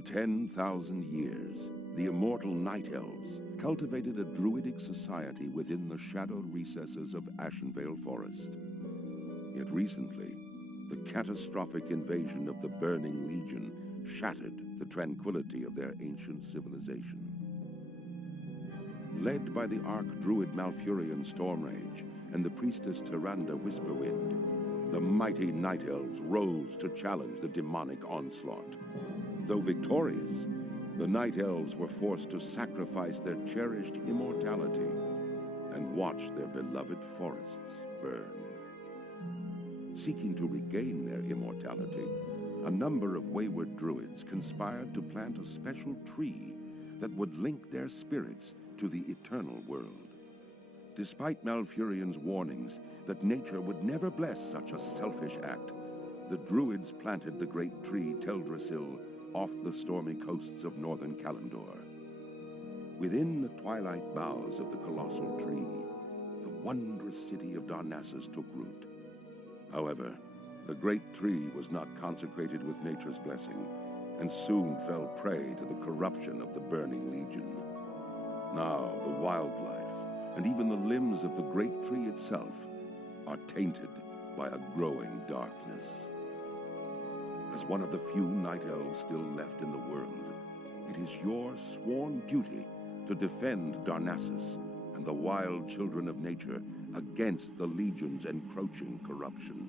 For 10,000 years, the immortal Night Elves cultivated a druidic society within the shadowed recesses of Ashenvale Forest. Yet recently, the catastrophic invasion of the Burning Legion shattered the tranquility of their ancient civilization. Led by the Archdruid Malfurion Stormrage and the priestess Tyrande Whisperwind, the mighty Night Elves rose to challenge the demonic onslaught. Though victorious, the Night Elves were forced to sacrifice their cherished immortality and watch their beloved forests burn. Seeking to regain their immortality, a number of wayward druids conspired to plant a special tree that would link their spirits to the eternal world. Despite Malfurion's warnings that nature would never bless such a selfish act, the druids planted the great tree Teldrassil off the stormy coasts of northern Kalimdor. Within the twilight boughs of the colossal tree, the wondrous city of Darnassus took root. However, the great tree was not consecrated with nature's blessing, and soon fell prey to the corruption of the Burning Legion. Now the wildlife, and even the limbs of the great tree itself, are tainted by a growing darkness. As one of the few Night Elves still left in the world, it is your sworn duty to defend Darnassus and the wild children of nature against the Legion's encroaching corruption.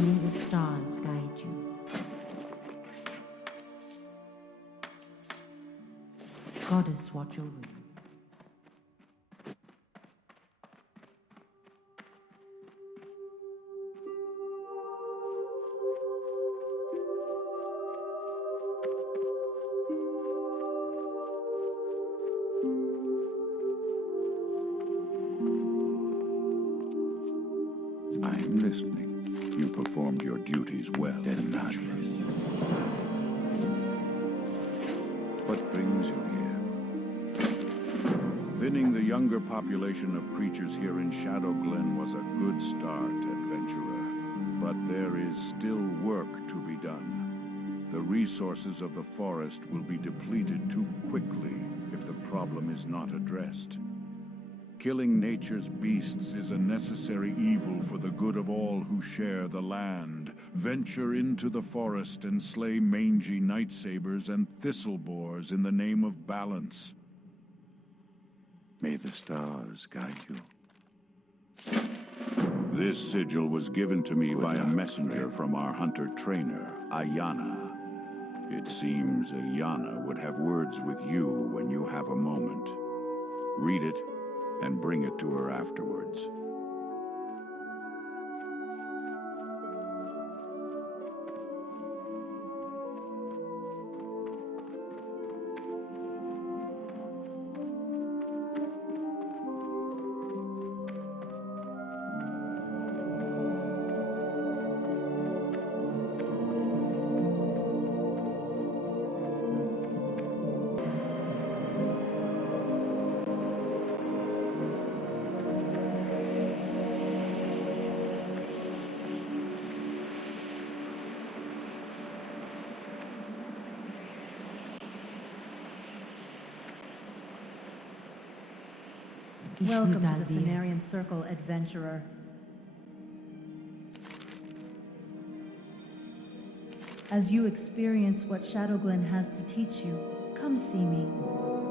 May the stars guide you. Goddess watch over you. I'm listening. You performed your duties well, Adventurers. What brings you here? Thinning the younger population of creatures here in Shadow Glen was a good start, Adventurer. But there is still work to be done. The resources of the forest will be depleted too quickly if the problem is not addressed. Killing nature's beasts is a necessary evil for the good of all who share the land. Venture into the forest and slay mangy nightsabers and thistlebores in the name of balance. May the stars guide you. This sigil was given to me by a messenger from our hunter-trainer, Ayana. It seems Ayana would have words with you when you have a moment. Read it and bring it to her afterwards. Welcome to the Cenarian Circle, adventurer. As you experience what Shadowglen has to teach you, come see me.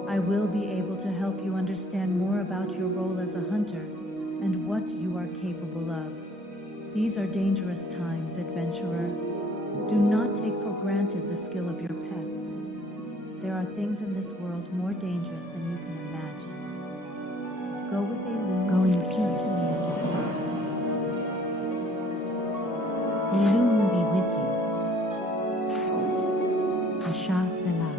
I will be able to help you understand more about your role as a hunter and what you are capable of. These are dangerous times, adventurer. Do not take for granted the skill of your pets. There are things in this world more dangerous than you can imagine. Go with a loon. Go in peace. A loon be with you. Asha Fela.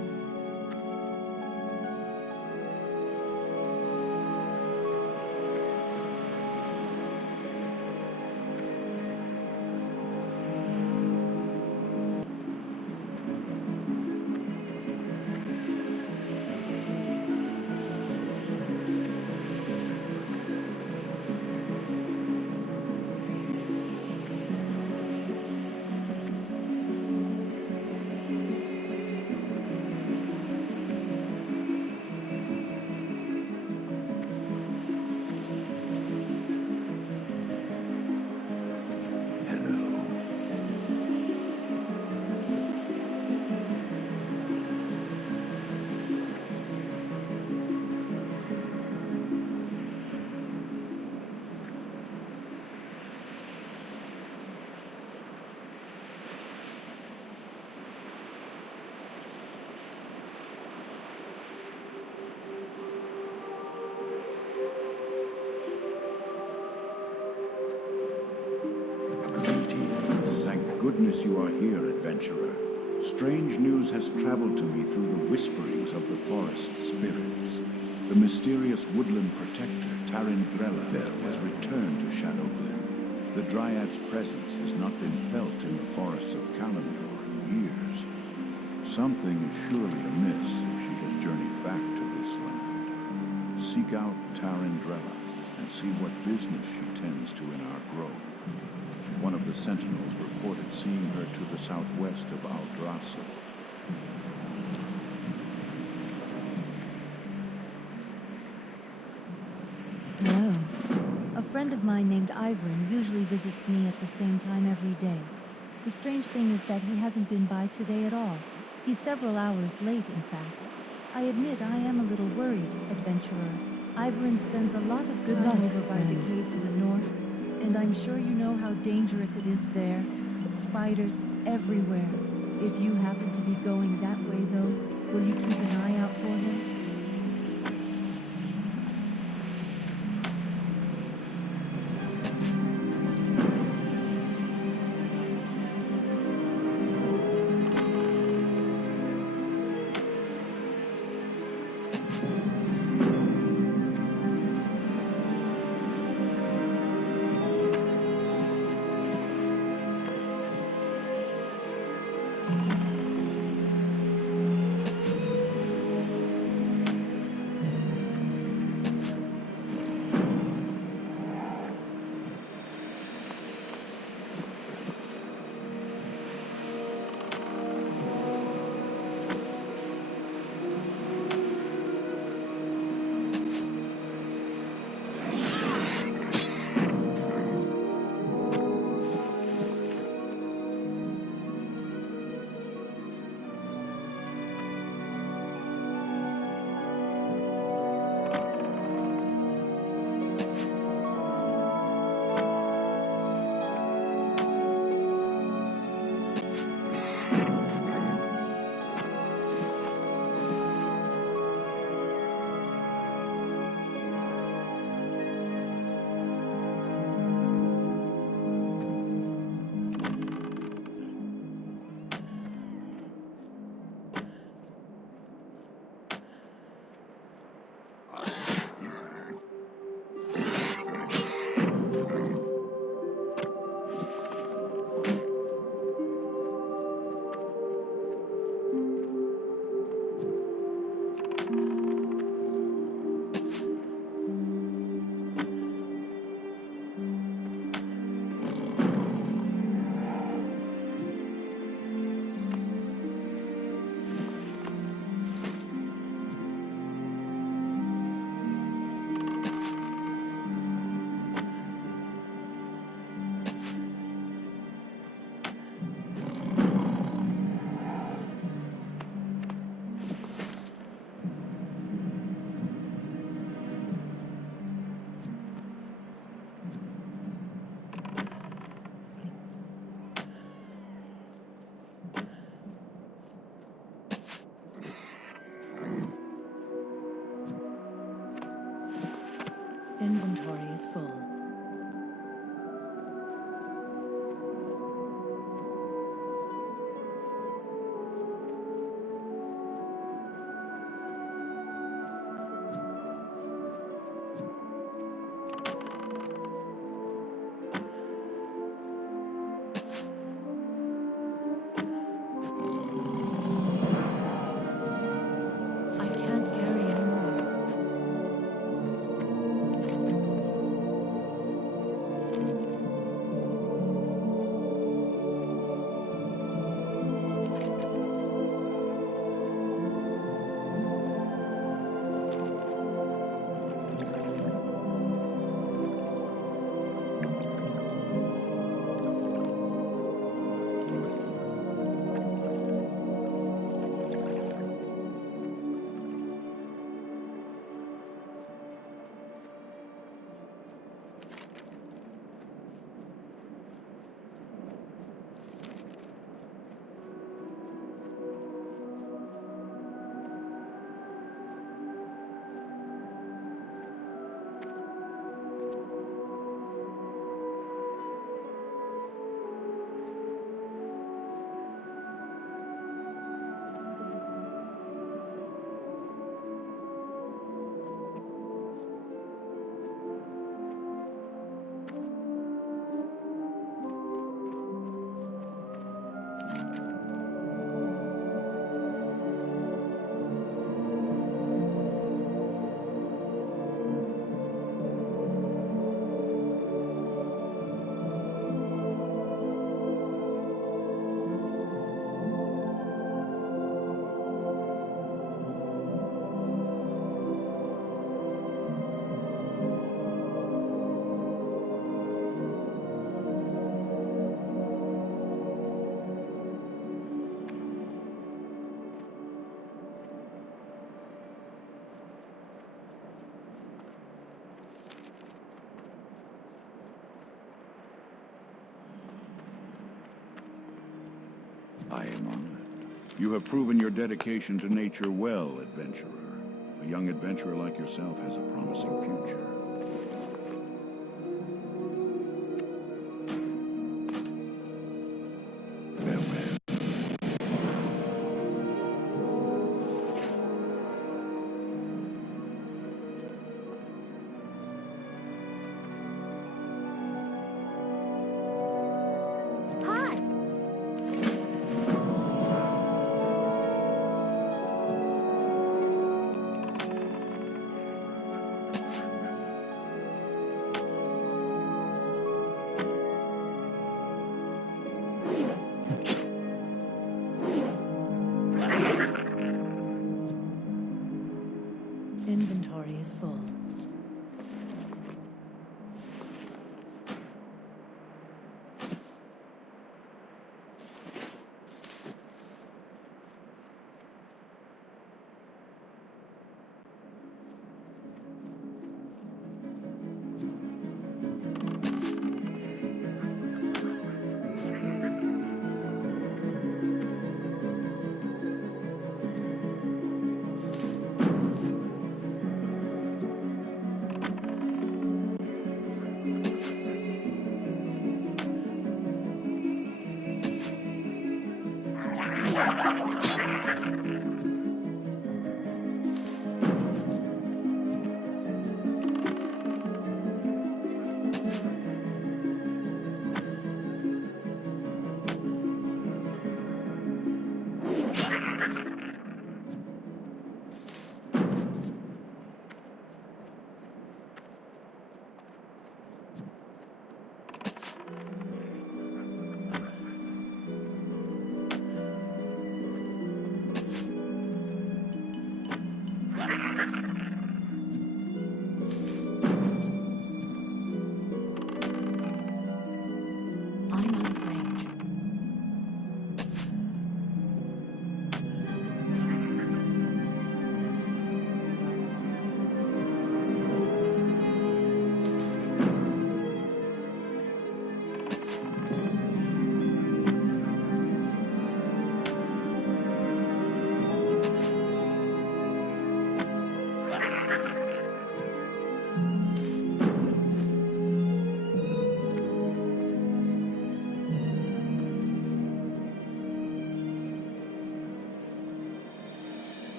Goodness you are here, adventurer. Strange news has traveled to me through the whisperings of the forest spirits. The mysterious woodland protector, Tarindrella, has returned to Shadowglen. The Dryad's presence has not been felt in the forests of Kalimdor in years. Something is surely amiss if she has journeyed back to this land. Seek out Tarindrella and see what business she tends to in our grove. One of the sentinels reported seeing her to the southwest of Aldrasa. Hello. A friend of mine named Ivern usually visits me at the same time every day. The strange thing is that he hasn't been by today at all. He's several hours late, in fact. I admit I am a little worried, adventurer. Ivern spends a lot of time over by the cave to the north. And I'm sure you know how dangerous it is there. Spiders everywhere. If you happen to be going that way, though, will you keep an eye out for him? Inventory is full. I can't carry anymore. I am honored. You have proven your dedication to nature well, adventurer. A young adventurer like yourself has a promising future. Farewell. Inventory is full. I'm out of range.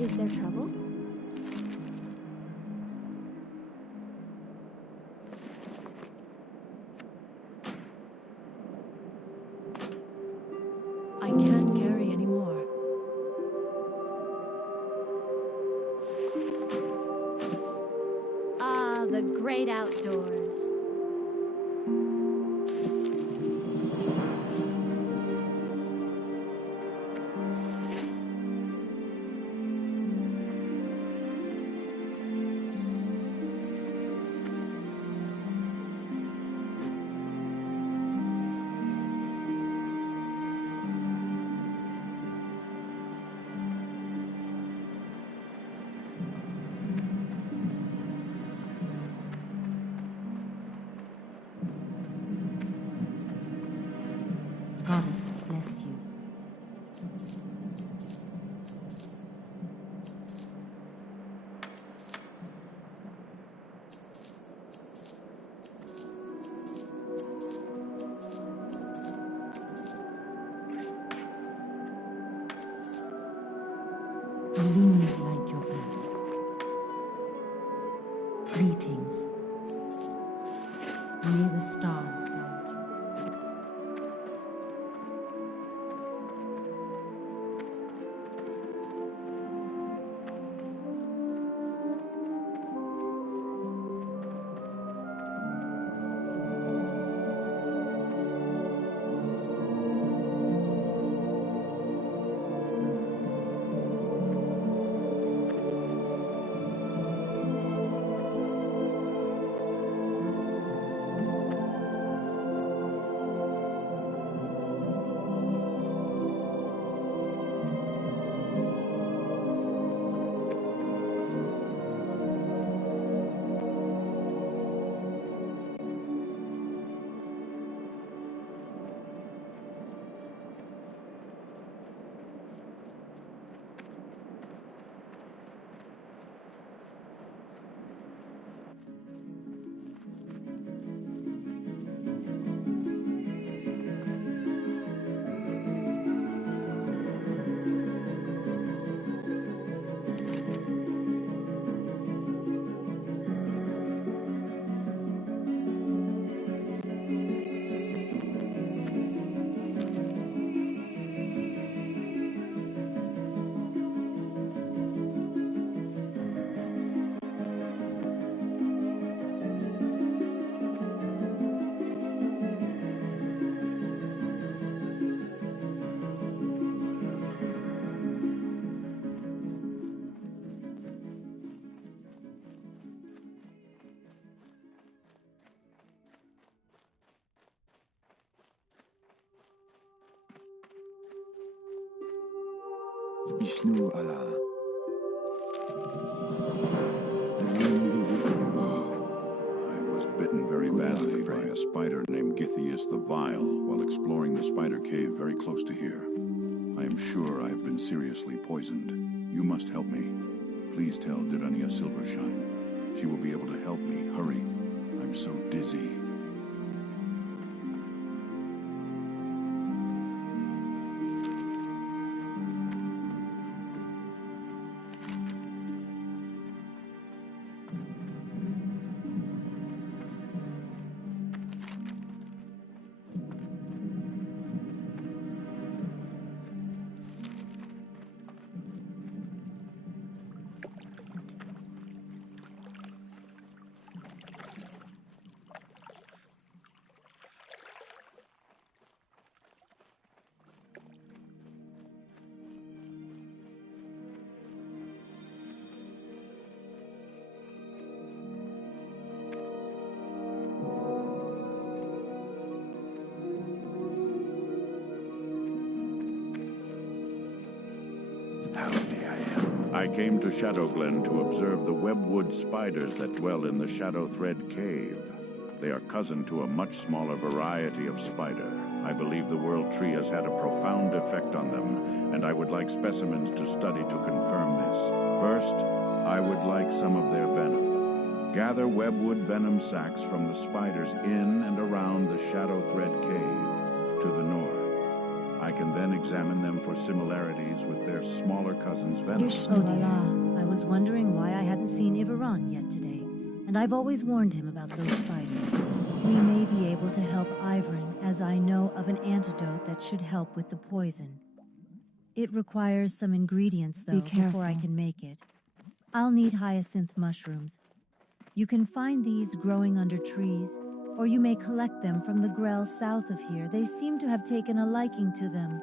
Is there trouble? I can't carry anymore. Ah, the great outdoors. Goddess bless you. Balloons light your path. Greetings. May the stars guide you. Ishnu Allah. I was bitten very badly by a spider named Githias the Vile while exploring the spider cave very close to here. I am sure I have been seriously poisoned. You must help me. Please tell Dirania Silvershine. She will be able to help me. Hurry. I'm so dizzy. I came to Shadowglen to observe the webwood spiders that dwell in the Shadow Thread Cave. They are cousin to a much smaller variety of spider. I believe the World Tree has had a profound effect on them, and I would like specimens to study to confirm this. First, I would like some of their venom. Gather webwood venom sacs from the spiders in and around the Shadow Thread Cave to the north. I can then examine them for similarities with their smaller cousin's venom. Oh dear, I was wondering why I hadn't seen Ivaron yet today, and I've always warned him about those spiders. We may be able to help Ivaron, as I know of an antidote that should help with the poison. It requires some ingredients, though, before I can make it. I'll need hyacinth mushrooms. You can find these growing under trees, or you may collect them from the Grell south of here. They seem to have taken a liking to them.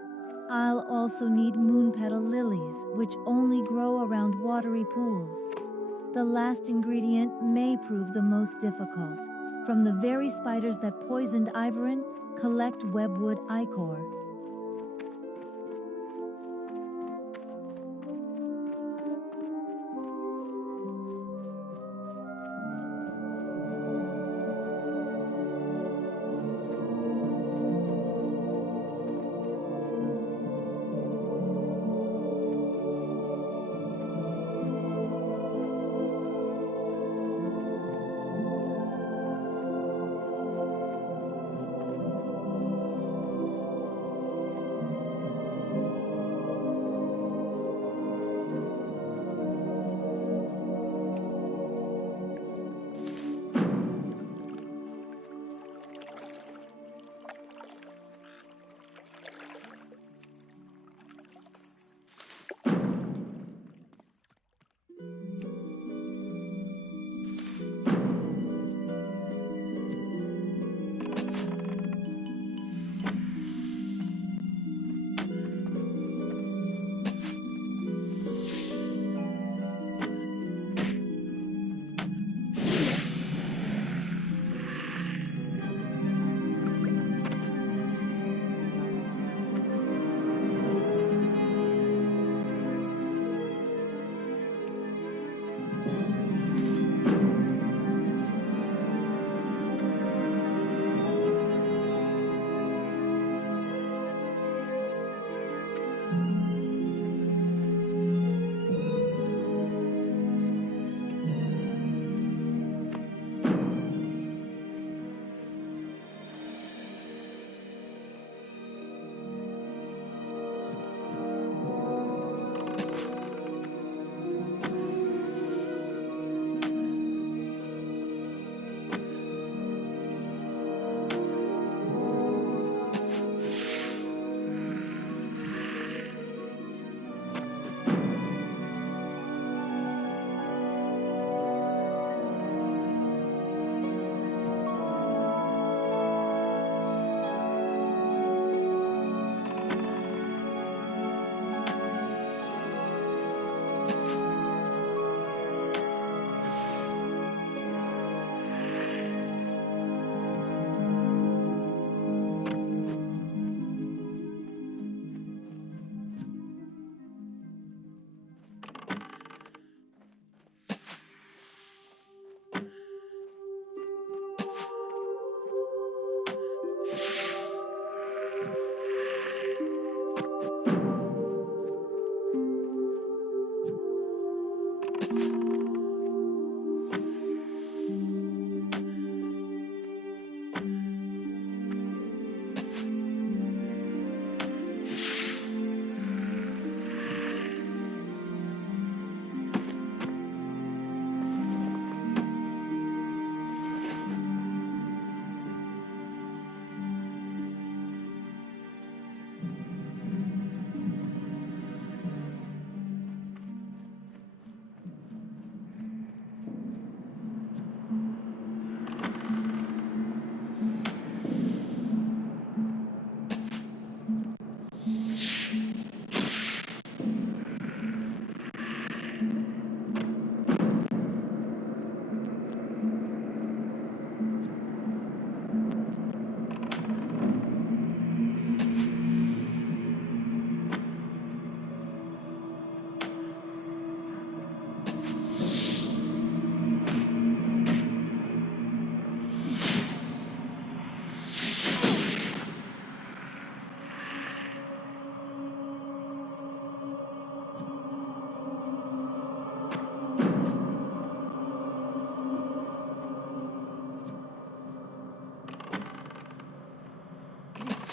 I'll also need moonpetal lilies, which only grow around watery pools. The last ingredient may prove the most difficult. From the very spiders that poisoned Ivaron, collect webwood ichor.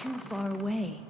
too far away.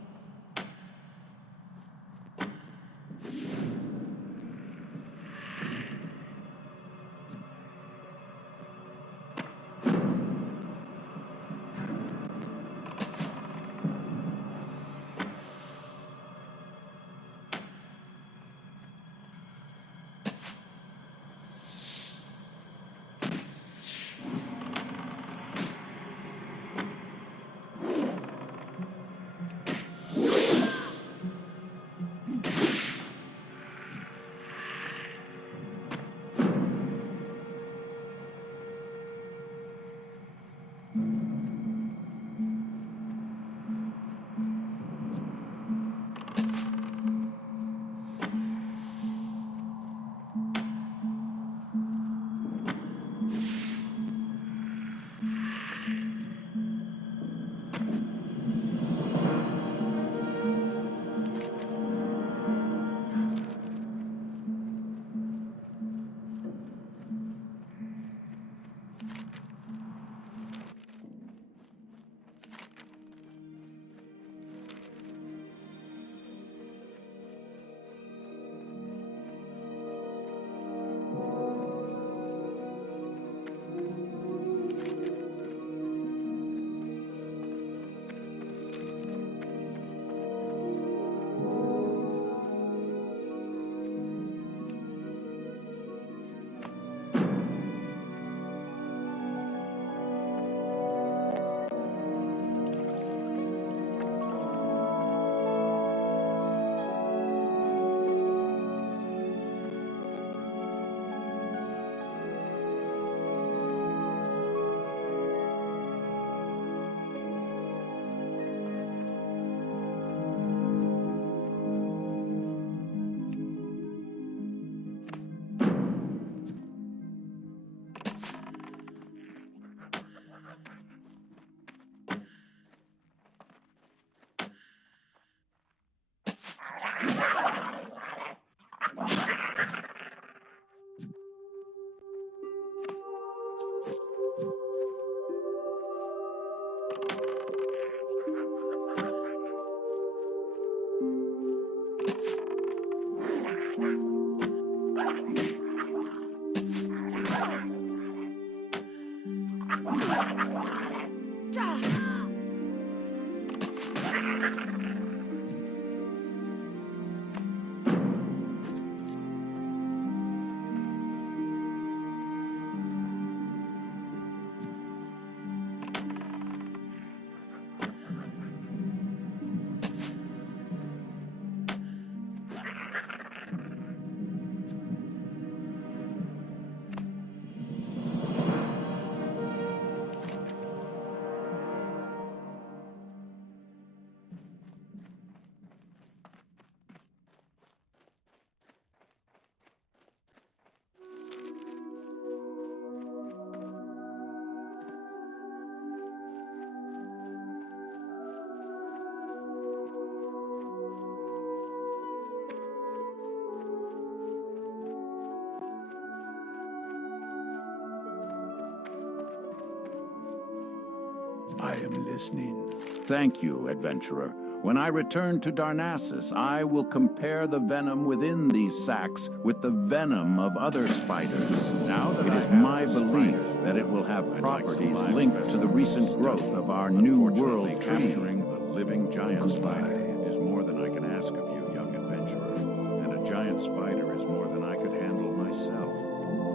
I am listening. Thank you, adventurer. When I return to Darnassus, I will compare the venom within these sacs with the venom of other spiders. Now that it is my belief that it will have properties linked to the recent growth of our new world tree. Capturing a living giant spider is more than I can ask of you, young adventurer. And a giant spider is more than I could handle myself.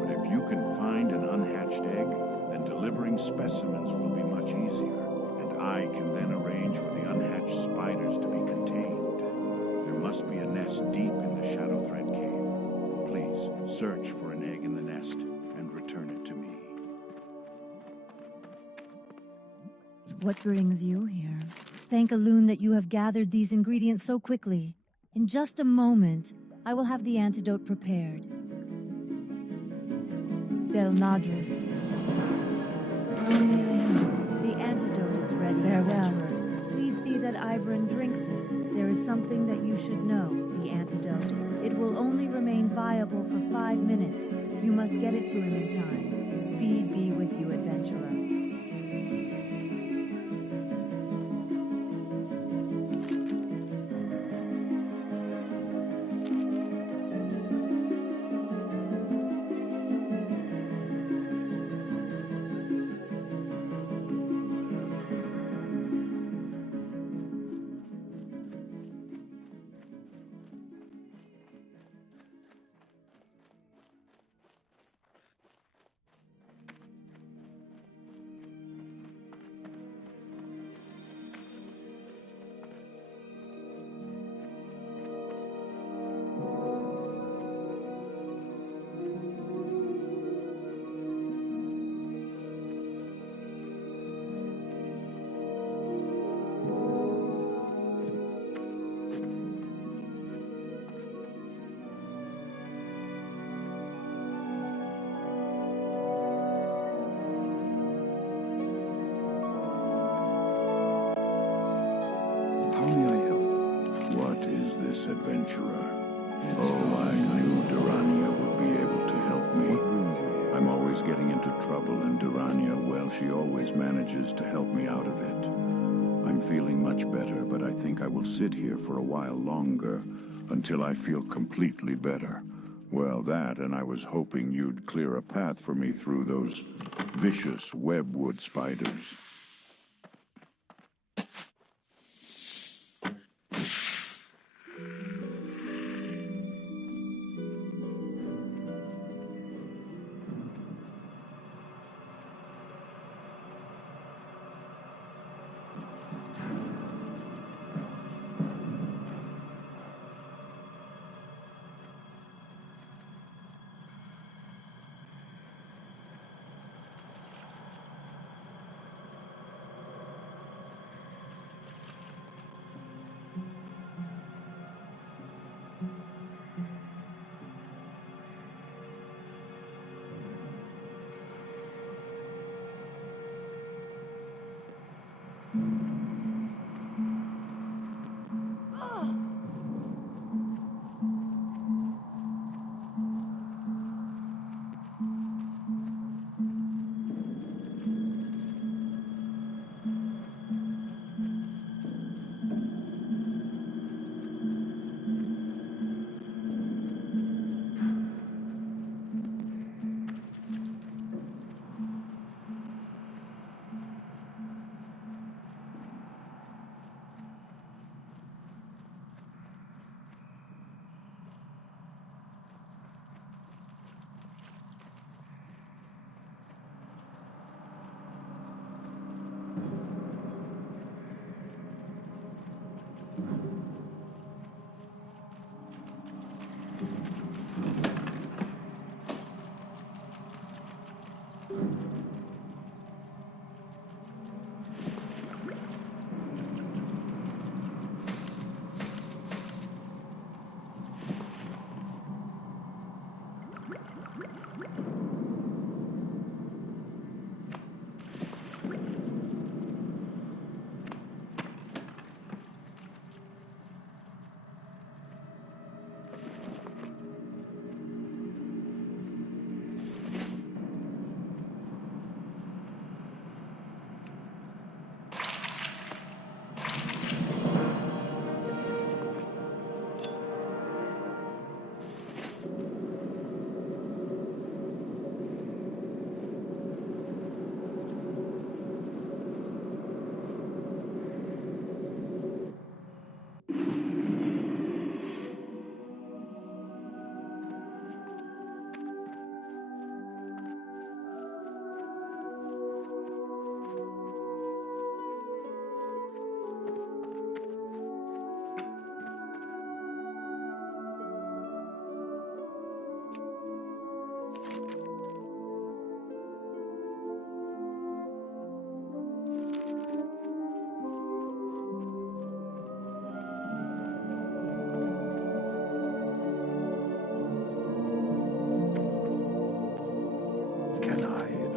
But if you can find an unhatched egg, then delivering specimens will be much easier. I can then arrange for the unhatched spiders to be contained. There must be a nest deep in the Shadow Thread Cave. Please, search for an egg in the nest and return it to me. What brings you here? Thank Elune that you have gathered these ingredients so quickly. In just a moment, I will have the antidote prepared. Del Nadris. The antidote is ready. Farewell. Please see that Ivran drinks it. There is something that you should know, the antidote. It will only remain viable for 5 minutes. You must get it to him in time. Speed be. 'Speed be with you, adventurer. And a giant spider is more than I could handle myself. But if you can find an unhatched egg, then delivering specimens will be much easier. And I can then arrange for the unhatched spiders to be contained. There must be a nest deep in the Shadow Thread Cave. Please, search for an egg in the nest and return it to me. What brings you here? Thank Elune that you have gathered these ingredients so quickly. In just a moment, I will have the antidote prepared. adventurer. Oh, I knew Durania would be able to help me. What brings you here? I'm always getting into trouble, and Durania, well, she always manages to help me out of it. I'm feeling much better, but I think I will sit here for a while longer, until I feel completely better. Well, that, and I was hoping you'd clear a path for me through those vicious webwood spiders.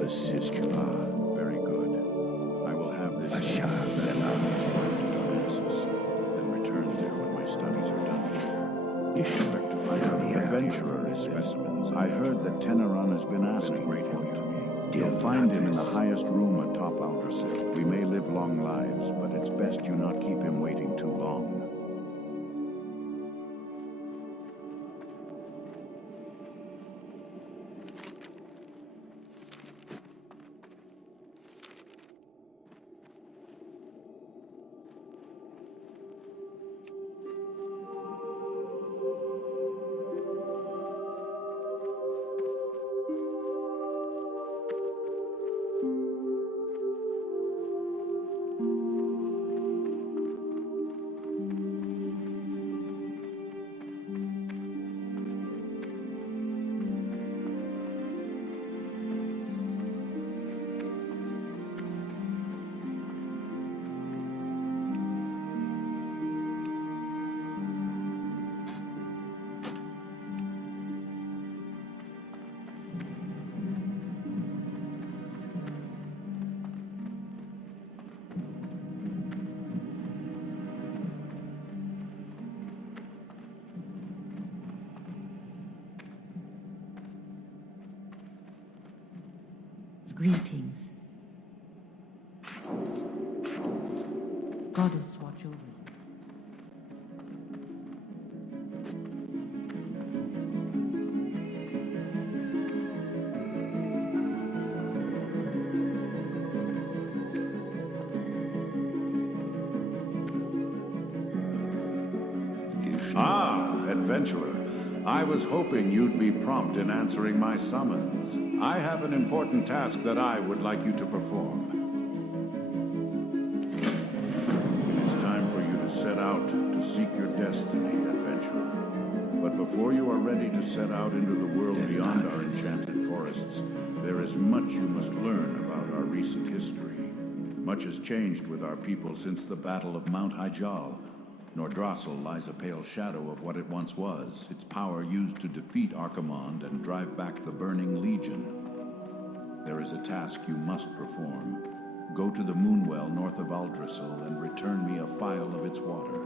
Assist you. Ah, very good. I will have this sent out to Damascus, and return there when my studies are done. You should Expect to find out an adventurer is specimens. I heard that Teneron has been asking for you. You'll find him in the highest room atop Aldrasil. We may live long lives, but it's best you not keep him waiting too long. Greetings. Goddess watch over you. Ah, adventurer. I was hoping you'd be prompt in answering my summons. I have an important task that I would like you to perform. It is time for you to set out to seek your destiny, adventurer. But before you are ready to set out into the world beyond our enchanted forests, there is much you must learn about our recent history. Much has changed with our people since the Battle of Mount Hyjal. Nordrassil lies a pale shadow of what it once was, its power used to defeat Archimonde and drive back the Burning Legion. There is a task you must perform. Go to the Moonwell north of Aldrassil and return me a phial of its water.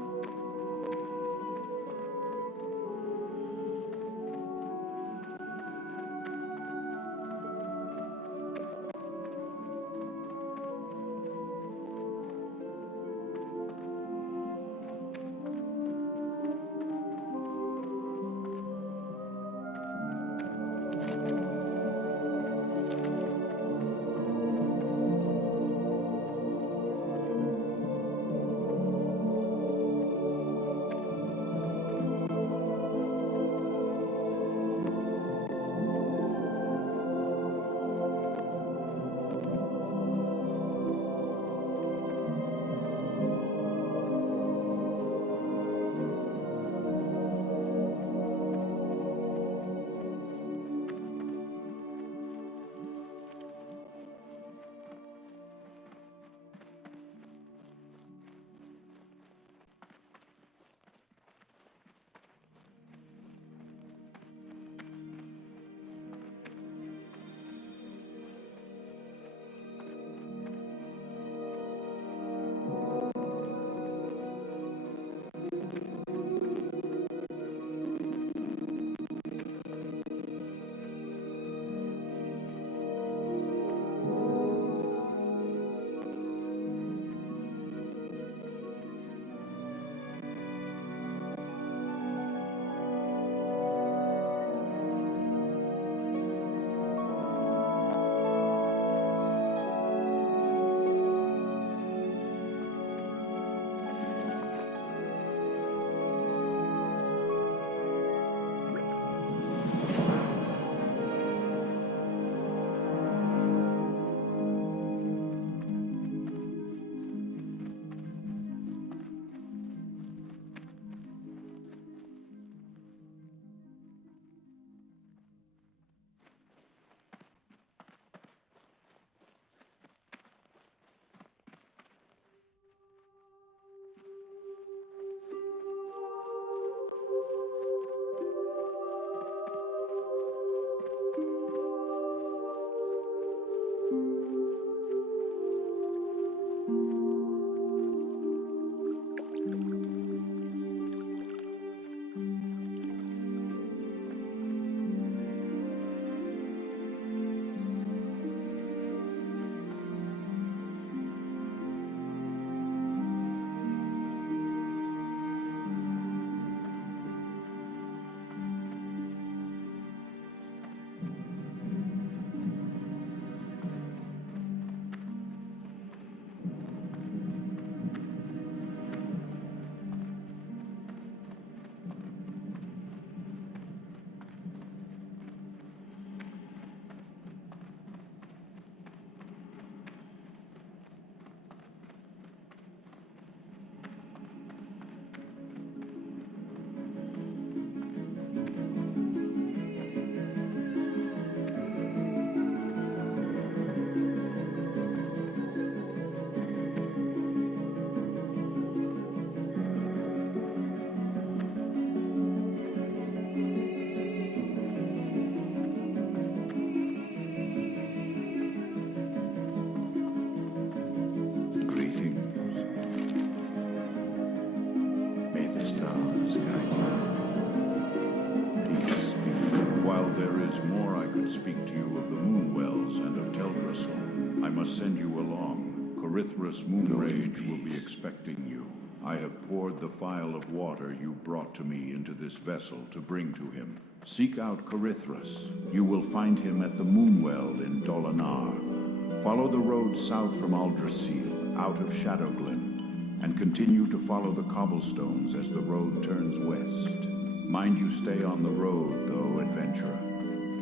is more, I could speak to you of the Moonwells and of Teldrassil. I must send you along. Corithra's Moonrage will be expecting you. I have poured the phial of water you brought to me into this vessel to bring to him. Seek out Corithras. You will find him at the Moonwell in Dolinar. Follow the road south from Aldrassil, out of Shadowglen, and continue to follow the cobblestones as the road turns west. Mind you stay on the road, though, adventurer.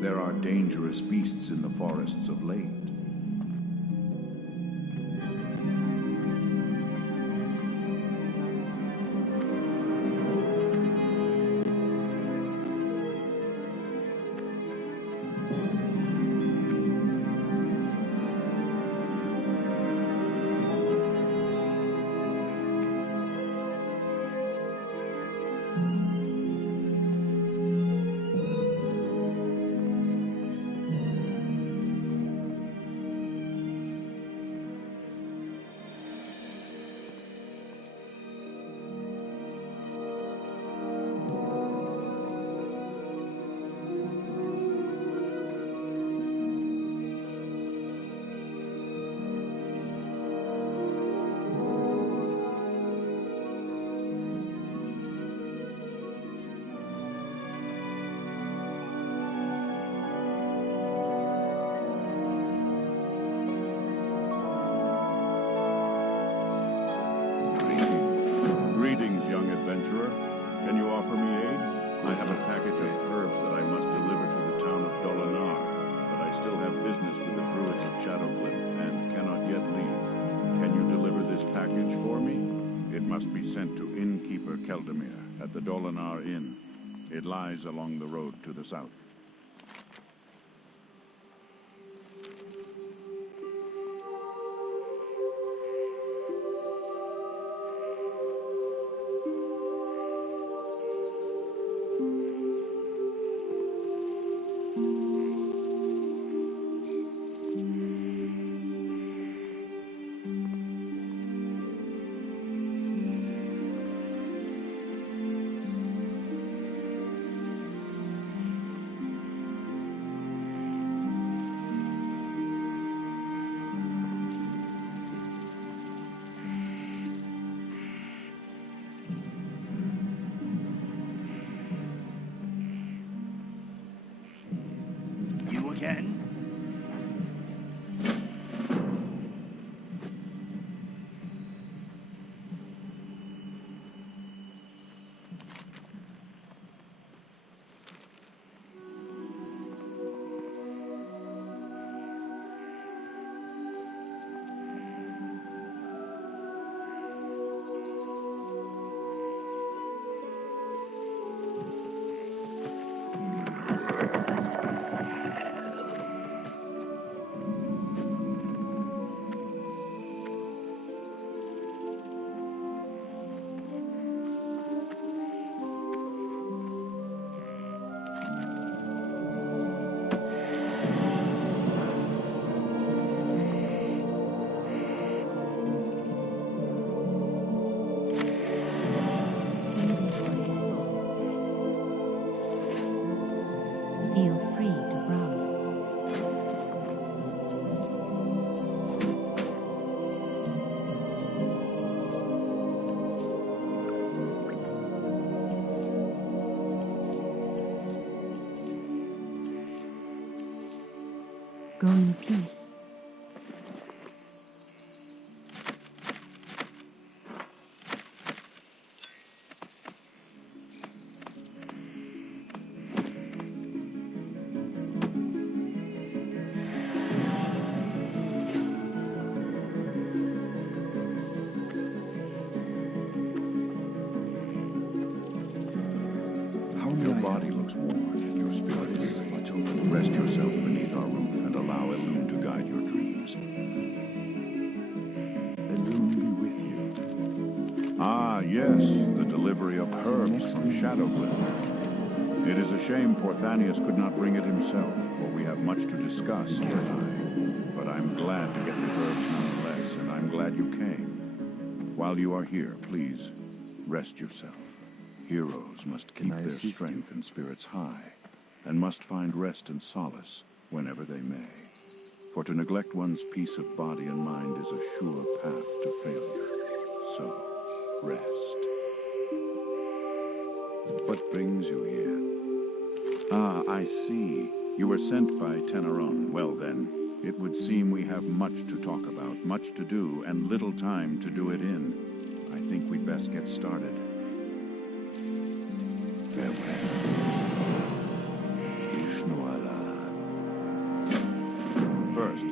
There are dangerous beasts in the forests of late. Adventurer, can you offer me aid? I have a package of herbs that I must deliver to the town of Dolinar, but I still have business with the druids of Shadowglen and cannot yet leave. Can you deliver this package for me? It must be sent to innkeeper Keldemir at the Dolinar Inn. It lies along the road to the south. Again? Feel free to browse. Go in peace. Your body looks worn and your spirit is much older. Rest yourself beneath our roof and allow Elune to guide your dreams. Elune be with you. Ah, yes, the delivery of herbs from Shadowglen. It is a shame Porthanius could not bring it himself, for we have much to discuss, he and I. But I'm glad to get the herbs nonetheless, and I'm glad you came. While you are here, please, rest yourself. Heroes must keep their strength and spirits high. and must find rest and solace whenever they may. For to neglect one's peace of body and mind is a sure path to failure. So, rest. What brings you here? Ah, I see. You were sent by Teneron. Well then, it would seem we have much to talk about, much to do, and little time to do it in. I think we'd best get started. Farewell. First,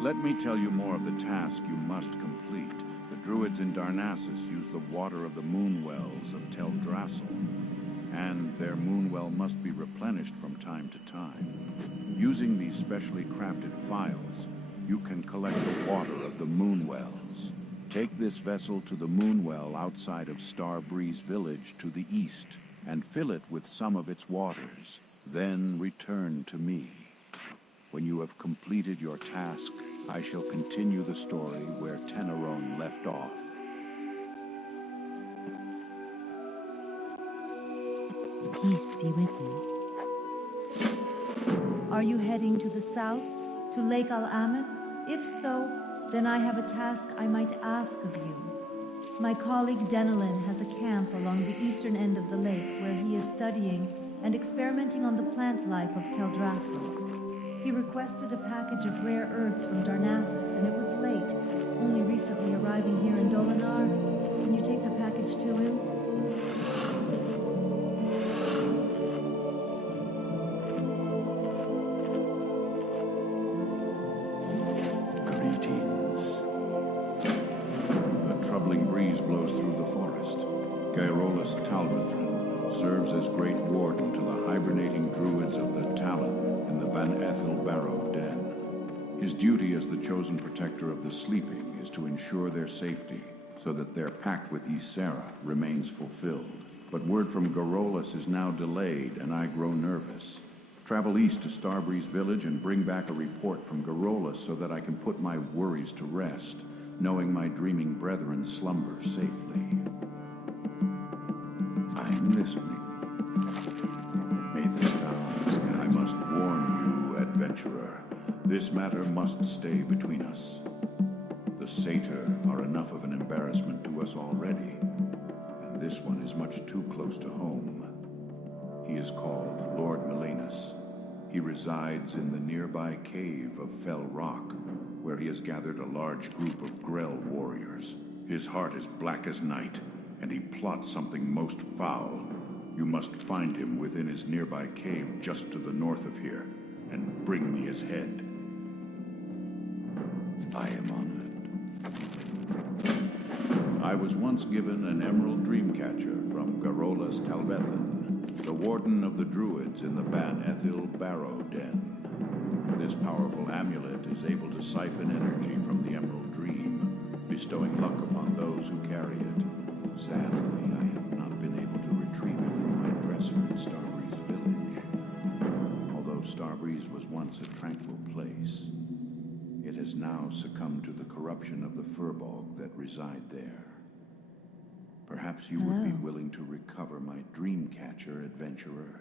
let me tell you more of the task you must complete. The druids in Darnassus use the water of the moon wells of Teldrassil, and their moon well must be replenished from time to time. Using these specially crafted phials, you can collect the water of the moon wells. Take this vessel to the moon well outside of Starbreeze village to the east, and fill it with some of its waters. Then return to me. When you have completed your task, I shall continue the story where Teneron left off. Peace be with you. Are you heading to the south, to Lake Al-Amith? If so, then I have a task I might ask of you. My colleague Denelin has a camp along the eastern end of the lake where he is studying and experimenting on the plant life of Teldrassil. He requested a package of rare earths from Darnassus, and it was late, only recently arriving here in Dolinar. Can you take the package to him? Greetings. A troubling breeze blows through the forest. Gaerolus Talvathrin serves as Great Warden to the hibernating druids of the Talon in the Ban Ethel Barrow Den. His duty as the chosen protector of the sleeping is to ensure their safety, so that their pact with Ysera remains fulfilled. But word from Gaerolus is now delayed, and I grow nervous. Travel east to Starbreeze village and bring back a report from Gaerolus so that I can put my worries to rest, knowing my dreaming brethren slumber safely. I am listening. May the stars guide. I must warn you, adventurer. This matter must stay between us. The Satyr are enough of an embarrassment to us already, and this one is much too close to home. He is called Lord Melanus. He resides in the nearby cave of Fell Rock, where he has gathered a large group of Grell warriors. His heart is black as night, and he plots something most foul. You must find him within his nearby cave just to the north of here, and bring me his head. I am honored. I was once given an emerald dreamcatcher from Gaerolus Talvethan, the warden of the druids in the Ban Ethel Barrow Den. This powerful amulet is able to siphon energy from the emerald dream, bestowing luck upon those who carry it. Sadly, I have not been able to retrieve it from my dresser in Starbreeze village. Although Starbreeze was once a tranquil place, it has now succumbed to the corruption of the Furbolg that reside there. Perhaps you would be willing to recover my dream catcher, adventurer.